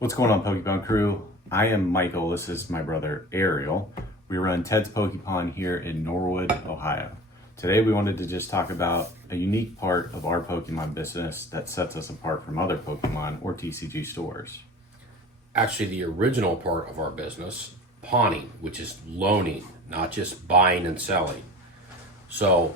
What's going on, Pokemon crew? I am Michael. This is my brother Ariel. We run Ted's Pokemon here in Norwood, Ohio. Today we wanted to just talk about a unique part of our Pokemon business that sets us apart from other Pokemon or TCG stores. Actually, the original part of our business, pawning, which is loaning, not just buying and selling. So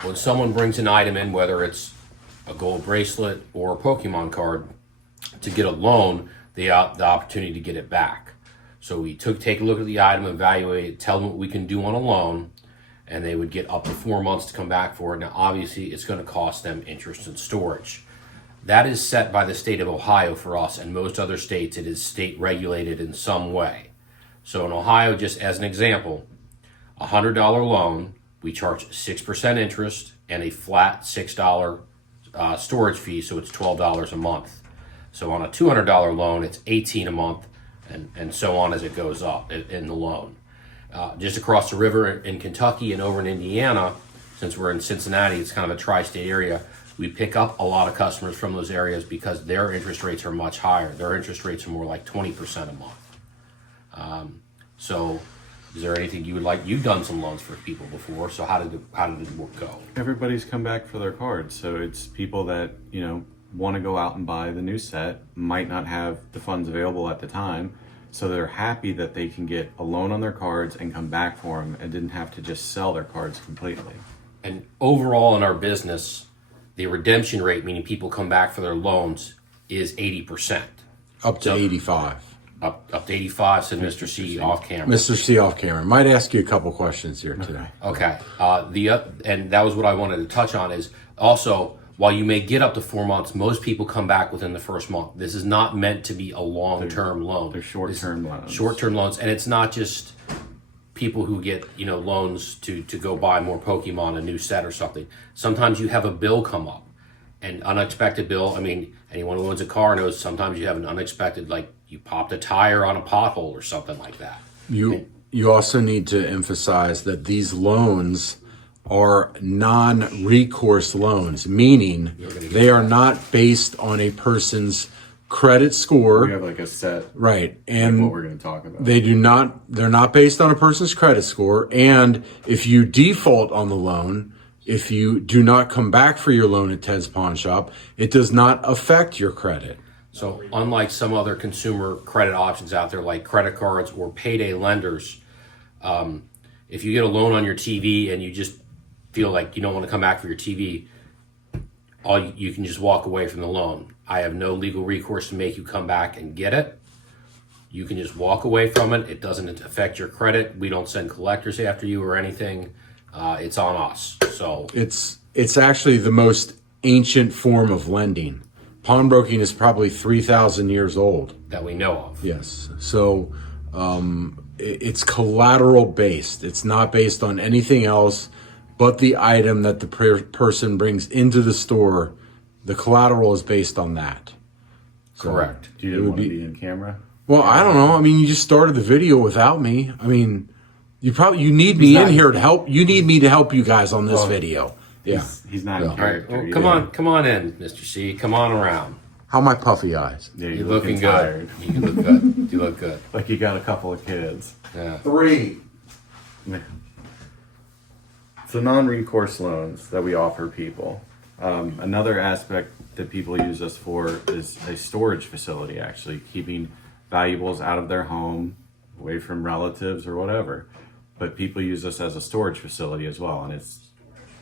when someone brings an item in, whether it's a gold bracelet or a Pokemon card, to get a loan, they have the opportunity to get it back. So we take a look at the item, evaluate it, tell them what we can do on a loan, and they would get up to 4 months to come back for it. Now, obviously, it's going to cost them interest and storage. That is set by the state of Ohio for us, and most other states it is state regulated in some way. So in Ohio, just as an example, a $100 loan, we charge 6% interest and a flat $6 storage fee, so it's $12 a month. So on a $200 loan, it's $18 a month, and so on as it goes up in the loan. Just across the river in Kentucky and over in Indiana, since we're in Cincinnati, it's kind of a tri-state area, we pick up a lot of customers from those areas because their interest rates are much higher. Their interest rates are more like 20% a month. So is there anything you would like? You've done some loans for people before, so how did it go? Everybody's come back for their cards, so it's people that, want to go out and buy the new set, might not have the funds available at the time, so they're happy that they can get a loan on their cards and come back for them and didn't have to just sell their cards completely. And overall in our business, the redemption rate, meaning people come back for their loans, is 80%. Up to 85. Up to 85, said Mr. C off camera. Mr. C off camera. Might ask you a couple questions here today. Okay. And that was what I wanted to touch on is also, while you may get up to 4 months, most people come back within the first month. This is not meant to be a long-term loan. They're short-term loans. Short-term loans. And it's not just people who get, loans to go buy more Pokemon, a new set or something. Sometimes you have a bill come up, an unexpected bill. I mean, anyone who owns a car knows sometimes you have an unexpected, like you popped a tire on a pothole or something like that. You also need to emphasize that these loans are non-recourse loans, meaning they are not based on a person's credit score. We have like a set, right? And like what we're going to talk about. They're not based on a person's credit score. And if you default on the loan, if you do not come back for your loan at Ted's Pawn Shop, it does not affect your credit. So unlike some other consumer credit options out there, like credit cards or payday lenders, if you get a loan on your TV and you just feel like you don't want to come back for your TV, you can just walk away from the loan. I have no legal recourse to make you come back and get it. You can just walk away from it. It doesn't affect your credit. We don't send collectors after you or anything. It's on us. So it's actually the most ancient form of lending. Pawnbroking is probably 3,000 years old. That we know of. Yes. So it's collateral based. It's not based on anything else but the item that the person brings into the store. The collateral is based on that. So correct. Do you want to be in camera? Well, I don't know. I mean, you just started the video without me. I mean, you need me in here to help. You need me to help you guys on this video. Yeah. He's not in character. All right. Come on in, Mr. C. Come on around. How are my puffy eyes? Yeah, You're looking good. tired. You look good. You look good. Like you got a couple of kids. Yeah. 3. So non-recourse loans that we offer people. Another aspect that people use us for is a storage facility, actually, keeping valuables out of their home, away from relatives or whatever. But people use us as a storage facility as well, and it's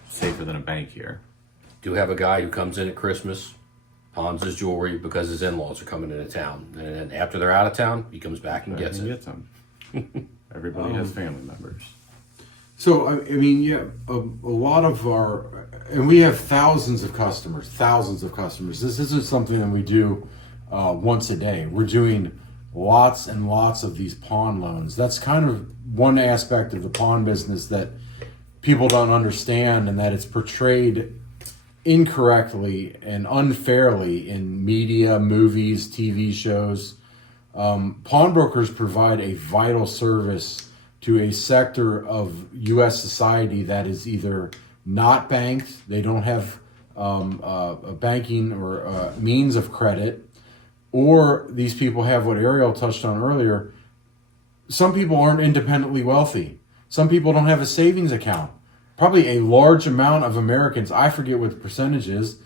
safer than a bank here. Do have a guy who comes in at Christmas, pawns his jewelry because his in-laws are coming into town. And then after they're out of town, he comes back and gets it. Them. Everybody has family members. So, I mean, yeah, a lot of and we have thousands of customers. This isn't something that we do once a day. We're doing lots and lots of these pawn loans. That's kind of one aspect of the pawn business that people don't understand, and that it's portrayed incorrectly and unfairly in media, movies, TV shows. Pawnbrokers provide a vital service to a sector of U.S. society that is either not banked, they don't have a banking or means of credit, or these people have what Ariel touched on earlier. Some people aren't independently wealthy. Some people don't have a savings account. Probably a large amount of Americans, I forget what the percentage is,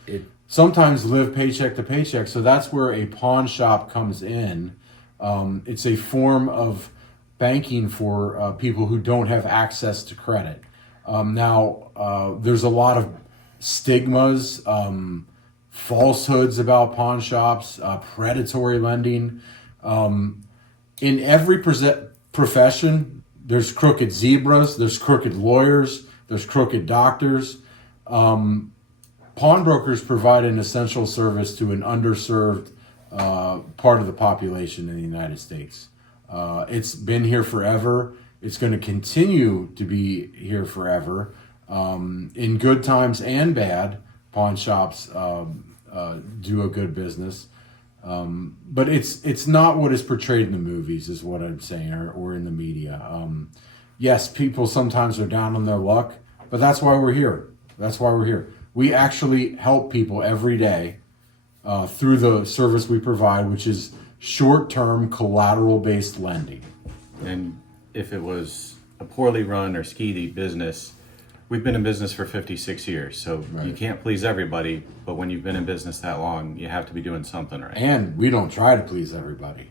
sometimes live paycheck to paycheck. So that's where a pawn shop comes in. It's a form of banking for people who don't have access to credit. Now, there's a lot of stigmas, falsehoods about pawn shops, predatory lending. In every profession, there's crooked zebras, there's crooked lawyers, there's crooked doctors. Pawnbrokers provide an essential service to an underserved part of the population in the United States. It's been here forever. It's going to continue to be here forever. In good times and bad, pawn shops do a good business. But it's not what is portrayed in the movies, is what I'm saying, or in the media. Yes, people sometimes are down on their luck, but that's why we're here. That's why we're here. We actually help people every day through the service we provide, which is short-term collateral-based lending. And if it was a poorly run or skeevy business, we've been in business for 56 years, so you can't please everybody, but when you've been in business that long, you have to be doing something right. And we don't try to please everybody.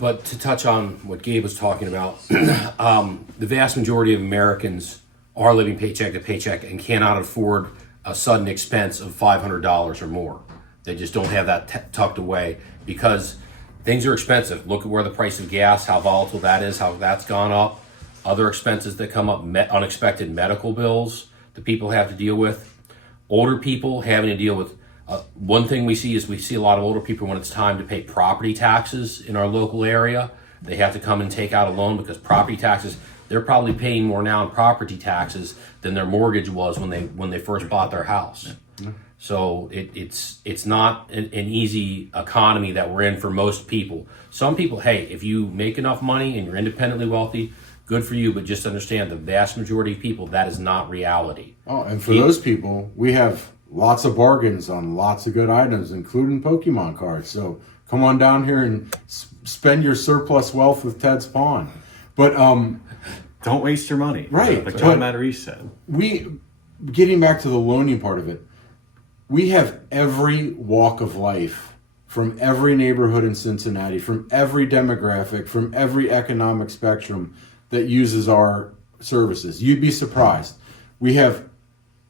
But to touch on what Gabe was talking about, the vast majority of Americans are living paycheck to paycheck and cannot afford a sudden expense of $500 or more. They just don't have that tucked away because things are expensive. Look at where the price of gas, how volatile that is, how that's gone up. Other expenses that come up, unexpected medical bills that people have to deal with. Older people having to deal with, one thing we see a lot of older people when it's time to pay property taxes in our local area. They have to come and take out a loan because property taxes, they're probably paying more now in property taxes than their mortgage was when they first bought their house. Yeah. So it's not an easy economy that we're in for most people. Some people, hey, if you make enough money and you're independently wealthy, good for you, but just understand the vast majority of people, that is not reality. Oh, and for those people, we have lots of bargains on lots of good items, including Pokémon cards. So come on down here and spend your surplus wealth with Ted's Pawn. But don't waste your money. Right. Like John Matarese said. Getting back to the loaning part of it, we have every walk of life from every neighborhood in Cincinnati, from every demographic, from every economic spectrum that uses our services. You'd be surprised. We have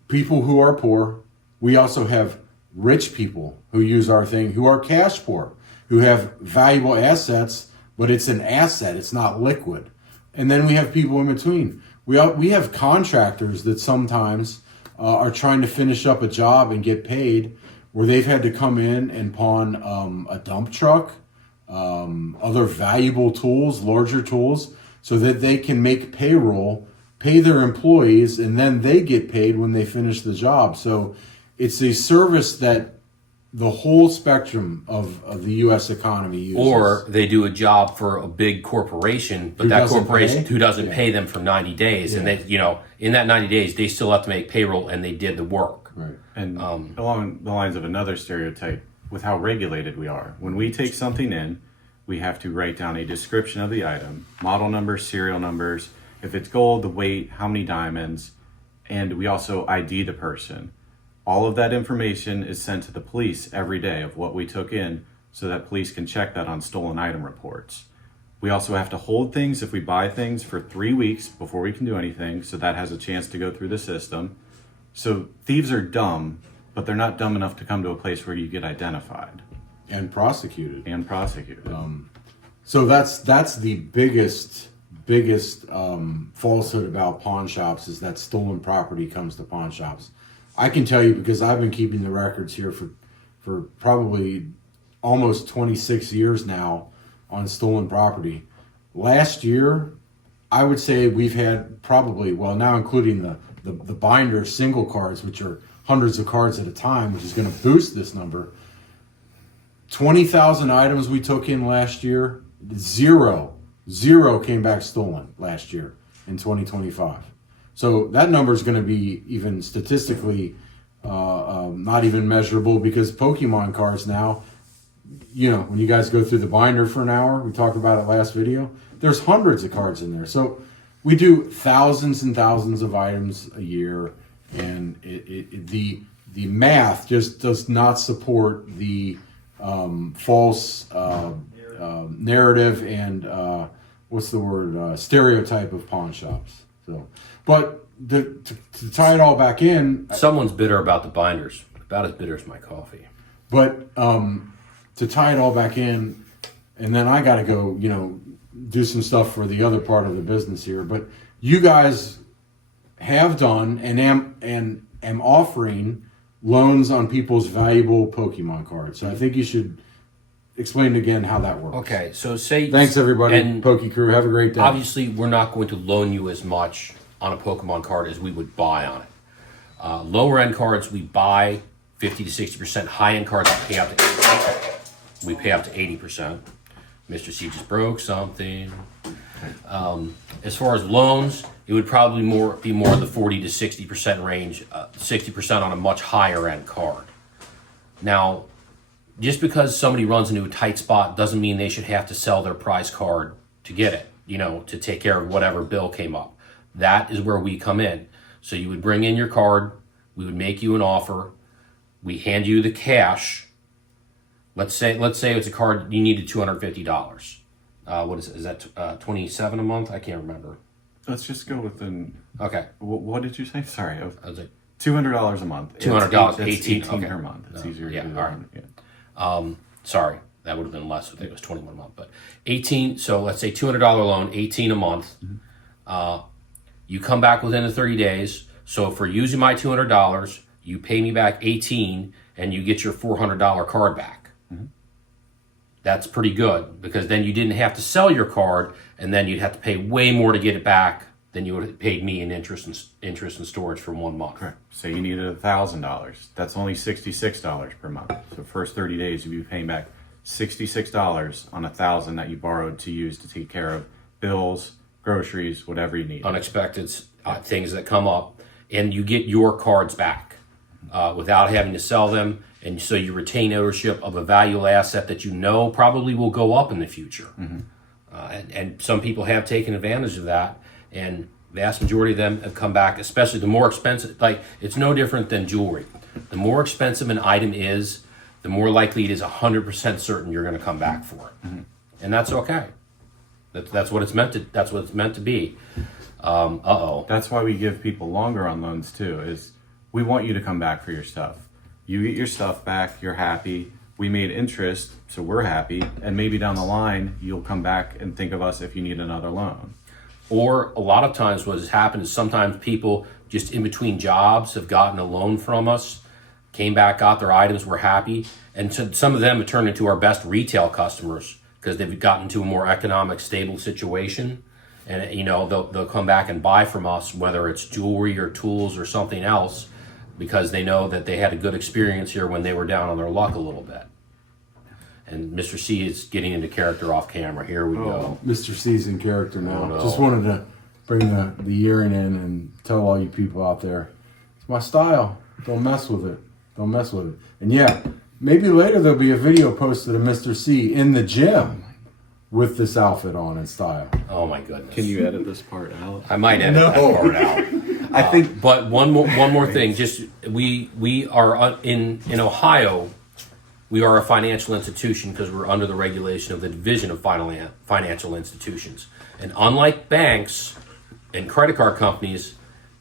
people who are poor. We also have rich people who use our thing, who are cash poor, who have valuable assets, but it's an asset, it's not liquid. And then we have people in between. We have contractors that sometimes are trying to finish up a job and get paid, where they've had to come in and pawn a dump truck, other valuable tools, larger tools, so that they can make payroll, pay their employees, and then they get paid when they finish the job. So it's a service that the whole spectrum of the U.S. economy uses. Or they do a job for a big corporation, but that corporation who doesn't pay them for 90 days. Yeah. And they, in that 90 days, they still have to make payroll and they did the work. Right. And along the lines of another stereotype, with how regulated we are, when we take something in, we have to write down a description of the item, model numbers, serial numbers, if it's gold, the weight, how many diamonds, and we also ID the person. All of that information is sent to the police every day of what we took in, so that police can check that on stolen item reports. We also have to hold things if we buy things for 3 weeks before we can do anything, so that has a chance to go through the system. So thieves are dumb, but they're not dumb enough to come to a place where you get identified. And prosecuted. So that's the biggest falsehood about pawn shops, is that stolen property comes to pawn shops. I can tell you, because I've been keeping the records here for probably almost 26 years now on stolen property. Last year, I would say we've had probably, well, now including the binder single cards, which are hundreds of cards at a time, which is going to boost this number. 20,000 items we took in last year, zero came back stolen last year in 2025. So that number is going to be even statistically not even measurable, because Pokemon cards now, when you guys go through the binder for an hour, we talked about it last video, there's hundreds of cards in there. So we do thousands and thousands of items a year, and the math just does not support the false narrative and stereotype of pawn shops. So, but to tie it all back in, Someone's bitter about the binders, about as bitter as my coffee. but to tie it all back in, and then I got to go, do some stuff for the other part of the business here. But you guys have done and am offering loans on people's valuable Pokemon cards. So I think you should explain again how that works. Okay, so say... Thanks, everybody. And Poke Crew, have a great day. obviously, we're not going to loan you as much on a Pokemon card as we would buy on it. Lower end cards, we buy 50 to 60%. High end cards, we pay up to 80%. Mr. C just broke something. As far as loans, it would probably be more in the 40 to 60% range, 60% on a much higher end card. Now, just because somebody runs into a tight spot doesn't mean they should have to sell their prize card to get it, to take care of whatever bill came up. That is where we come in. So you would bring in your card, we would make you an offer, we hand you the cash. Let's say it's a card you needed $250. What is it? Is that 27 a month? I can't remember. Let's just go with Okay. what did you say? Sorry. I was like, $200 a month. $200, It's 18 per okay. month. It's easier Yeah, to do all that. right. Yeah. Sorry, that would have been less. I think it was 21 a month, but 18. So let's say $200 loan, 18 a month. You come back within the 30 days. So for using my $200, you pay me back 18, and you get your $400 card back. That's pretty good, because then you didn't have to sell your card, and then you'd have to pay way more to get it back than you would have paid me in interest and storage for 1 month. Correct. So you needed $1,000. That's only $66 per month. So first 30 days, you'd be paying back $66 on $1,000 that you borrowed to use to take care of bills, groceries, whatever you need. Unexpected things that come up, and you get your cards back without having to sell them, and so you retain ownership of a valuable asset that probably will go up in the future. And some people have taken advantage of that, and the vast majority of them have come back, especially the more expensive. Like, it's no different than jewelry. The more expensive an item is, the more likely it is 100% certain you're going to come back for it. And that's okay. That's what it's meant to. That's what it's meant to be. That's why we give people longer on loans too. Is we want you to come back for your stuff. You get your stuff back. You're happy. We made interest, so we're happy. And maybe down the line, you'll come back and think of us if you need another loan. Or a lot of times what has happened is sometimes people just in between jobs have gotten a loan from us, came back, got their items, were happy. And so some of them have turned into our best retail customers because they've gotten to a more economic, stable situation. And, they'll come back and buy from us, whether it's jewelry or tools or something else, because they know that they had a good experience here when they were down on their luck a little bit. And Mr. C is getting into character off camera. Here we go. Mr. C's in character now. Oh, no. Just wanted to bring the earring in and tell all you people out there, it's my style. Don't mess with it. Don't mess with it. And yeah, maybe later there'll be a video posted of Mr. C in the gym with this outfit on and style. Oh my goodness. Can you edit this part out? I might edit that part out. I think. But one more thing. Just we are in Ohio. We are a financial institution because we're under the regulation of the Division of Financial Institutions. And unlike banks and credit card companies,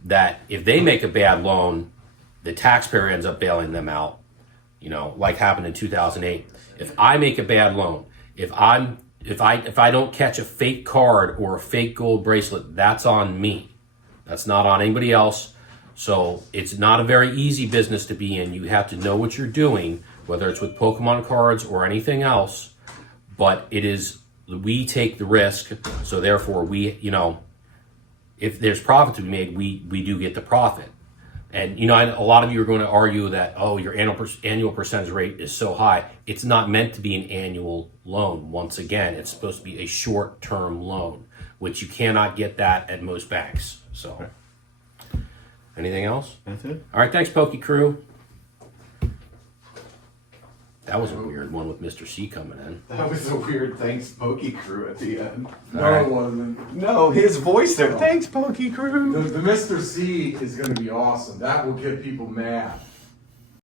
that if they make a bad loan, the taxpayer ends up bailing them out. Like happened in 2008. If I make a bad loan, if I don't catch a fake card or a fake gold bracelet, that's on me. That's not on anybody else. So it's not a very easy business to be in. You have to know what you're doing, whether it's with Pokemon cards or anything else. But we take the risk. So therefore if there's profit to be made, we do get the profit. And, a lot of you are going to argue that, your annual percentage rate is so high. It's not meant to be an annual loan. Once again, it's supposed to be a short-term loan, which you cannot get that at most banks. So, anything else? That's it. All right, thanks, Poke Crew. That was a weird one with Mr. C coming in. That was a weird thanks Pokey Crew at the end. No, it wasn't. No, his voice there. Thanks Pokey Crew. The Mr. C is going to be awesome. That will get people mad.